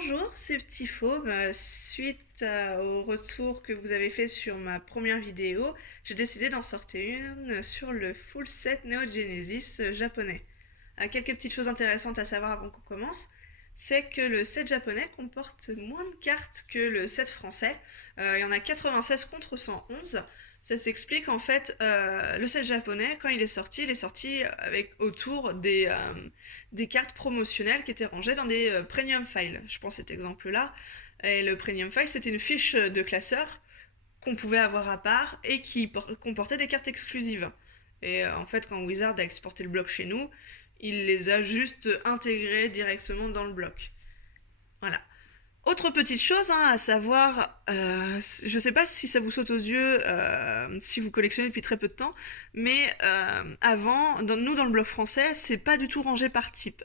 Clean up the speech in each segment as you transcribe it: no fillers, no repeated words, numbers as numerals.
Bonjour, c'est Petit Fauve. Suite au retour que vous avez fait sur ma première vidéo, j'ai décidé d'en sortir une sur le full set Neo Genesis japonais. Quelques petites choses intéressantes à savoir avant qu'on commence, c'est que le set japonais comporte moins de cartes que le set français. Il y en a 96 contre 111. Ça s'explique en fait, le set japonais, quand il est sorti avec autour des cartes promotionnelles qui étaient rangées dans des premium files. Je prends cet exemple-là. Et le premium file, c'était une fiche de classeur qu'on pouvait avoir à part et qui comportait des cartes exclusives. Et en fait, quand Wizard a exporté le bloc chez nous, il les a juste intégrées directement dans le bloc. Voilà. Autre petite chose à savoir, je sais pas si ça vous saute aux yeux si vous collectionnez depuis très peu de temps, mais avant, nous dans le bloc français, c'est pas du tout rangé par type.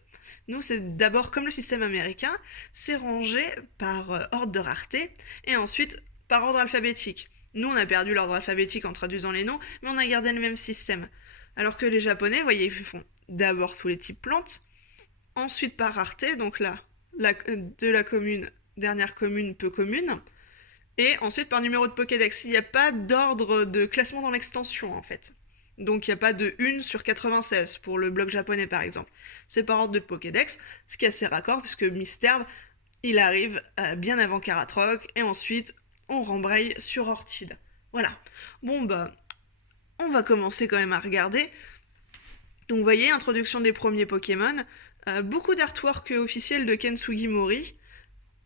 Nous, c'est d'abord comme le système américain, c'est rangé par ordre de rareté et ensuite par ordre alphabétique. Nous, on a perdu l'ordre alphabétique en traduisant les noms, mais on a gardé le même système. Alors que les Japonais, vous voyez, ils font d'abord tous les types plantes, ensuite par rareté, donc là, de la commune dernière commune, peu commune, et ensuite par numéro de Pokédex. Il n'y a pas d'ordre de classement dans l'extension en fait. Donc il n'y a pas de 1 sur 96 pour le bloc japonais par exemple. C'est par ordre de Pokédex, ce qui est assez raccord puisque Misterve, il arrive bien avant Karatroc, et ensuite on rembraye sur Orchid. Voilà. Bon bah, on va commencer quand même à regarder. Donc vous voyez, introduction des premiers Pokémon, beaucoup d'artwork officiels de Ken Sugimori.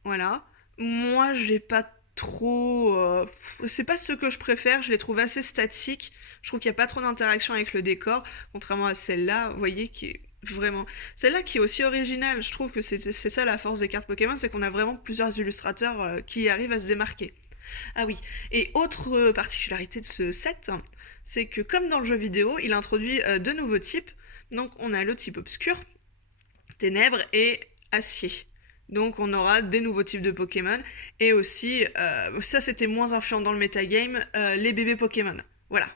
Voilà. Moi, j'ai pas trop. C'est pas ce que je préfère, je les trouve assez statiques. Je trouve qu'il n'y a pas trop d'interaction avec le décor, contrairement à celle-là, vous voyez, qui est vraiment. Celle-là qui est aussi originale, je trouve que c'est ça la force des cartes Pokémon, c'est qu'on a vraiment plusieurs illustrateurs qui arrivent à se démarquer. Ah oui, et autre particularité de ce set, c'est que comme dans le jeu vidéo, il introduit deux nouveaux types. Donc on a le type obscur, ténèbres et acier. Donc on aura des nouveaux types de Pokémon et aussi, ça c'était moins influent dans le metagame, les bébés Pokémon. Voilà.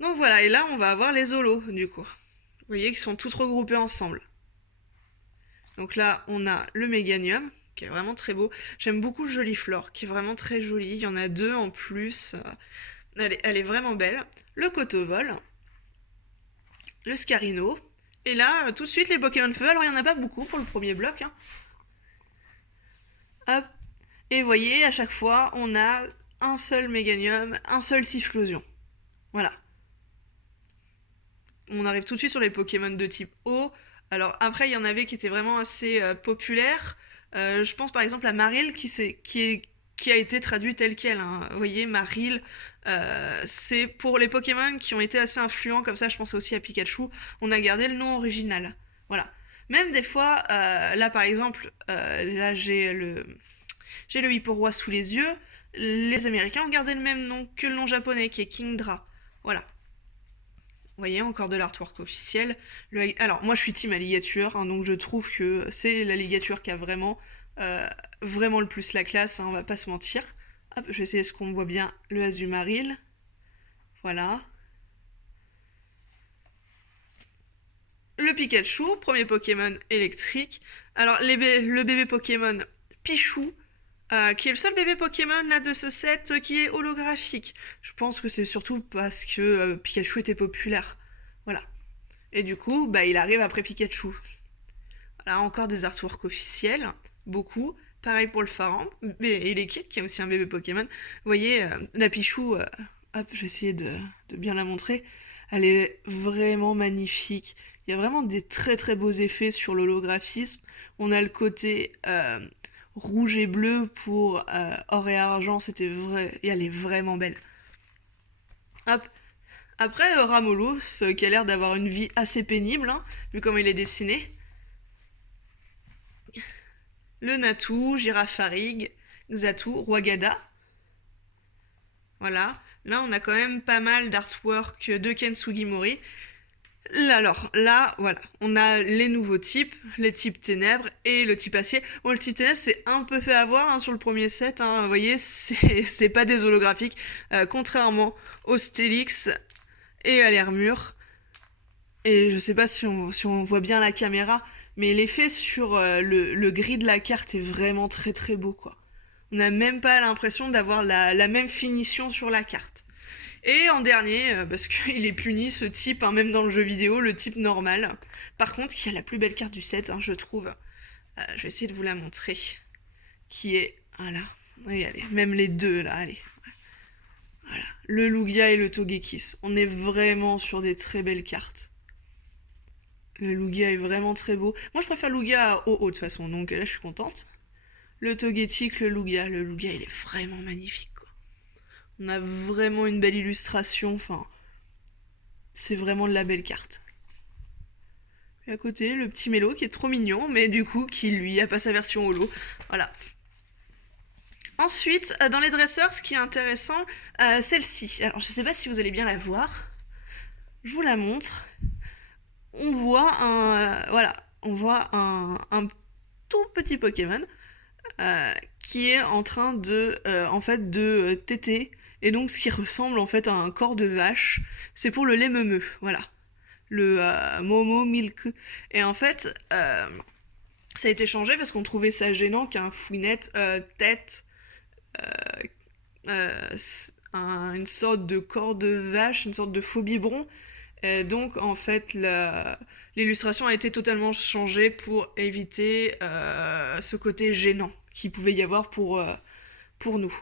Donc voilà, et là on va avoir les holos du coup. Vous voyez qu'ils sont tous regroupés ensemble. Donc là on a le Méganium, qui est vraiment très beau. J'aime beaucoup le Joliflore, qui est vraiment très joli. Il y en a deux en plus. Elle est vraiment belle. Le Cotovol, le Scarino. Et là, tout de suite, les Pokémon Feu. Alors, il n'y en a pas beaucoup pour le premier bloc. Hop. Et vous voyez, à chaque fois, on a un seul Méganium, un seul Typhlosion. Voilà. On arrive tout de suite sur les Pokémon de type eau. Alors, après, il y en avait qui étaient vraiment assez populaires. Je pense par exemple à Marill, qui a été traduit tel quel. Vous voyez, Marill, c'est pour les Pokémon qui ont été assez influents, comme ça je pense aussi à Pikachu, on a gardé le nom original. Voilà. Même des fois, là par exemple, là j'ai le Hipporois sous les yeux, les Américains ont gardé le même nom que le nom japonais, qui est Kingdra. Voilà. Vous voyez, encore de l'artwork officiel. Alors, moi je suis team alligature, donc je trouve que c'est l'alligature qui a vraiment le plus la classe, on va pas se mentir. Hop, je vais essayer ce qu'on voit bien le Azumarill. Voilà. Le Pikachu, premier Pokémon électrique. Alors, le bébé Pokémon Pichou, qui est le seul bébé Pokémon là de ce set qui est holographique. Je pense que c'est surtout parce que Pikachu était populaire. Voilà. Et du coup, il arrive après Pikachu. Voilà, encore des artworks officiels, beaucoup. Pareil pour le Faran et les kits, qui est aussi un bébé Pokémon. Vous voyez, la Pichou, hop, je vais essayer de bien la montrer. Elle est vraiment magnifique. Il y a vraiment des très très beaux effets sur l'holographisme. On a le côté rouge et bleu pour or et argent, c'était vrai, et elle est vraiment belle. Hop. Après, Ramolus, qui a l'air d'avoir une vie assez pénible, vu comment il est dessiné. Le Natu, Girafarig, Xatu, Rwagada. Voilà. Là, on a quand même pas mal d'artwork de Ken Sugimori. Alors, là, voilà. On a les nouveaux types, les types ténèbres et le type acier. Bon, le type ténèbres, c'est un peu fait avoir sur le premier set. Vous voyez, c'est pas des holographiques. Contrairement au Stélix et à l'Hermure. Et je sais pas si on voit bien la caméra, mais l'effet sur le gris de la carte est vraiment très très beau, quoi. On n'a même pas l'impression d'avoir la même finition sur la carte. Et en dernier, parce qu'il est puni ce type, hein, même dans le jeu vidéo, le type normal. Par contre, qui a la plus belle carte du set, hein, je trouve. Je vais essayer de vous la montrer. Qui est... Voilà. Oui, allez. Même les deux, là, allez. Voilà. Le Lugia et le Togekiss. On est vraiment sur des très belles cartes. Le Lugia est vraiment très beau. Moi, je préfère Lugia au haut, de toute façon. Donc là, je suis contente. Le Togetic, le Lugia. Le Lugia, il est vraiment magnifique, quoi. On a vraiment une belle illustration. Enfin, c'est vraiment de la belle carte. Et à côté, le petit Mélo qui est trop mignon, mais du coup, qui lui a pas sa version holo. Voilà. Ensuite, dans les dresseurs, ce qui est intéressant, celle-ci. Alors, je sais pas si vous allez bien la voir. Je vous la montre. On voit un tout petit Pokémon qui est en train de téter. Et donc, ce qui ressemble en fait à un corps de vache, c'est pour le lait meumeux. Voilà. Le Momo Milk. Et en fait, ça a été changé parce qu'on trouvait ça gênant qu'un fouinette tête euh, une sorte de corps de vache, une sorte de faux biberon. Donc en fait, l'illustration a été totalement changée pour éviter ce côté gênant qu'il pouvait y avoir pour nous.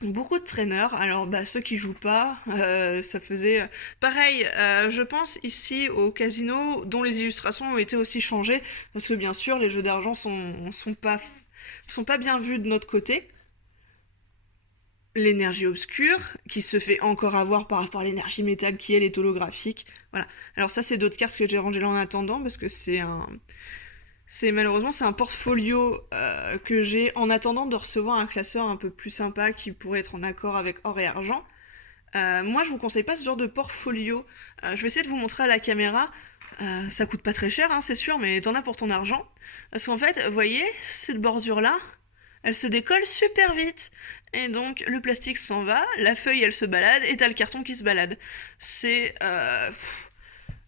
Beaucoup de traîneurs, alors ceux qui jouent pas, ça faisait pareil. Je pense ici au casino dont les illustrations ont été aussi changées parce que bien sûr les jeux d'argent sont pas bien vus de notre côté. L'énergie obscure qui se fait encore avoir par rapport à l'énergie métal qui elle est holographique. Voilà. Alors ça c'est d'autres cartes que j'ai rangées là en attendant parce que malheureusement c'est un portfolio que j'ai en attendant de recevoir un classeur un peu plus sympa qui pourrait être en accord avec or et argent. Moi je vous conseille pas ce genre de portfolio. Je vais essayer de vous montrer à la caméra. Ça coûte pas très cher, hein, c'est sûr, mais t'en as pour ton argent. Parce qu'en fait, vous voyez, cette bordure-là, elle se décolle super vite. Et donc, le plastique s'en va, la feuille, elle se balade, et t'as le carton qui se balade. C'est...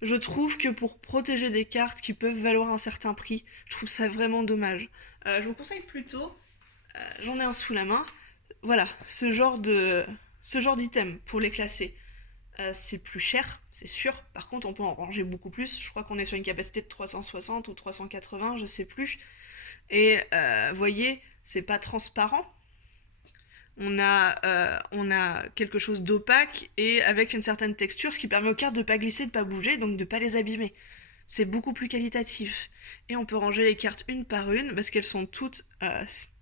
je trouve que pour protéger des cartes qui peuvent valoir un certain prix, je trouve ça vraiment dommage. Je vous conseille plutôt, j'en ai un sous la main, voilà, ce genre d'item pour les classer. C'est plus cher, c'est sûr. Par contre, on peut en ranger beaucoup plus. Je crois qu'on est sur une capacité de 360 ou 380, je sais plus. Et vous voyez, c'est pas transparent. On a quelque chose d'opaque et avec une certaine texture, ce qui permet aux cartes de pas glisser, de pas bouger, donc de pas les abîmer. C'est beaucoup plus qualitatif. Et on peut ranger les cartes une par une parce qu'elles sont toutes,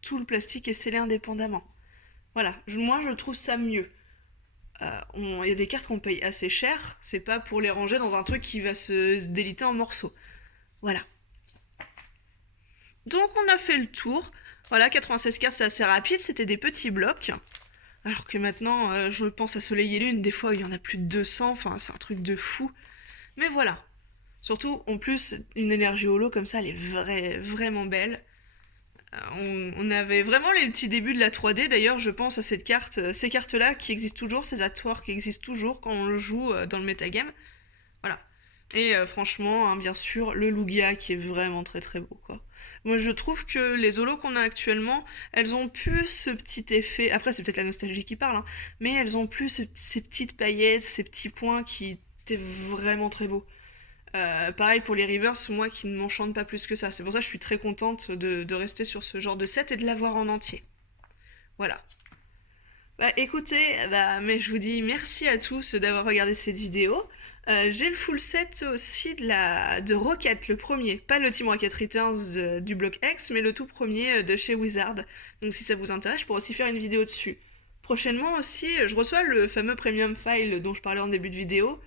tout le plastique est scellé indépendamment. Voilà, moi je trouve ça mieux. Il y a des cartes qu'on paye assez cher, c'est pas pour les ranger dans un truc qui va se déliter en morceaux. Voilà. Donc on a fait le tour. Voilà, 96 cartes c'est assez rapide, c'était des petits blocs. Alors que maintenant, je pense à Soleil et Lune, des fois il y en a plus de 200, enfin c'est un truc de fou. Mais voilà. Surtout, en plus, une énergie holo comme ça, elle est vraiment belle. On avait vraiment les petits débuts de la 3D. D'ailleurs, je pense à ces cartes-là qui existent toujours, ces atoires qui existent toujours quand on joue dans le metagame. Voilà. Et franchement, hein, bien sûr, le Lugia qui est vraiment très très beau, quoi. Moi, je trouve que les holos qu'on a actuellement, elles ont plus ce petit effet. Après, c'est peut-être la nostalgie qui parle, hein, mais elles ont plus ces petites paillettes, ces petits points qui étaient vraiment très beaux. Pareil pour les Rivers, moi qui ne m'enchante pas plus que ça. C'est pour ça que je suis très contente de rester sur ce genre de set et de l'avoir en entier. Voilà. Écoutez, mais je vous dis merci à tous d'avoir regardé cette vidéo. J'ai le full set aussi de Rocket, le premier. Pas le Team Rocket Returns du bloc X, mais le tout premier de chez Wizard. Donc si ça vous intéresse, je pourrais aussi faire une vidéo dessus. Prochainement aussi, je reçois le fameux Premium File dont je parlais en début de vidéo,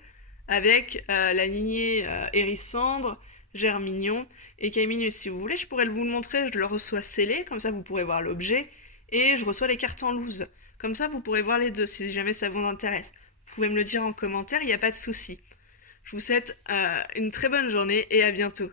avec la lignée Hérissandre, Germignon et Camille. Si vous voulez, je pourrais vous le montrer, je le reçois scellé, comme ça vous pourrez voir l'objet, et je reçois les cartes en loose. Comme ça vous pourrez voir les deux si jamais ça vous intéresse. Vous pouvez me le dire en commentaire, il n'y a pas de souci. Je vous souhaite une très bonne journée et à bientôt.